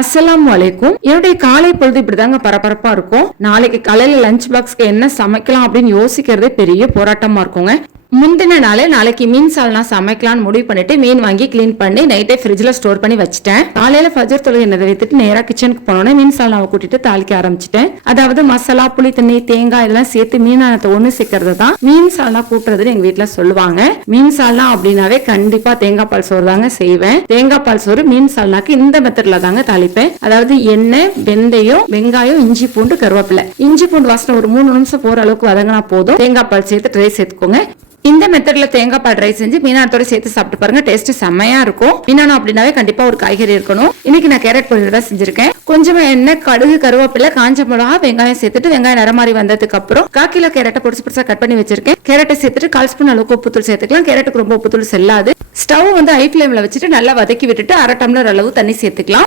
அஸ்ஸலாமு அலைக்கும். என்னுடைய காலை பொழுது இப்படிதாங்க பரபரப்பா இருக்கும். நாளைக்கு காலையில லஞ்ச் பாக்ஸ்க்கு என்ன சமைக்கலாம் அப்படின்னு யோசிக்கிறதே பெரிய போராட்டமா இருக்குங்க. முந்தின நாளே நாளைக்கு மீன் சால்னா சமைக்கலாம்னு முடிவு பண்ணிட்டு மீன் வாங்கி கிளீன் பண்ணி நைட்டே ஃப்ரிட்ஜ்ல ஸ்டோர் பண்ணி வச்சுட்டேன். காலையில ஃபஜர் தொழுகை நிறைவேற்றிட்டு நேரா கிச்சனுக்கு போனோன்னே மீன் சால்னாவை கூட்டிட்டு தாளிக்க ஆரம்பிச்சிட்டேன். அதாவது மசாலா, புளி தண்ணி, தேங்காய் இதெல்லாம் சேர்த்து மீனானத்தை ஒண்ணு சேர்க்கறது தான் மீன் சால்னா கூட்டுறதுன்னு எங்க வீட்டுல சொல்லுவாங்க. மீன் சால்னா அப்படின்னாவே கண்டிப்பா தேங்காய் பால் சோறு தாங்க செய்வேன். தேங்காய் பால் சோறு மீன் சால்னாக்கு இந்த மெத்தட்ல தாங்க தாளிப்பேன். அதாவது எண்ணெய், வெந்தயம், வெங்காயம், இஞ்சி பூண்டு, கருவேப்பிலை. இஞ்சி பூண்டு வாசனை ஒரு 3 நிமிஷம் போற அளவுக்கு வதங்கினா போதும். தேங்காய் பால் சேர்த்து ட்ரை சேர்த்துக்கோங்க. இந்த மெத்தட்ல தேங்காய் பால் ட்ரை செஞ்சு மீனானத்தோட சேர்த்து சாப்பிட்டு பாருங்க. டேஸ்ட் செம்மையா இருக்கும். மீனானம் அப்படின்னாவே கண்டிப்பா ஒரு காய்கறி இருக்கணும். இன்னைக்கு நான் கேரட் பொரியல் தான் செஞ்சிருக்கேன். கொஞ்சமா எண்ணெய், கடுகு, கருவேப்பிலை, காஞ்ச மிளகா, வெங்காயம் சேர்த்துட்டு வெங்காயம் நிறமாறி வந்ததுக்கு அப்புறம் 1/4 கிலோ கேரட்டை பொடிசா கட் பண்ணி வச்சிருக்கேன். கேரட்டை சேர்த்துட்டு 1/4 ஸ்பூன் அளவுக்கு உப்புத்தூள் சேர்த்துக்கலாம். கேரட்டுக்கு ரொம்ப உப்புத்தூள் செல்லாது. ஸ்டவ் வந்து ஹை ஃபிளேம்ல வச்சுட்டு நல்லா வதக்கி விட்டுட்டு 1/2 டம்ளர் அளவு தண்ணி சேர்த்துக்கலாம்.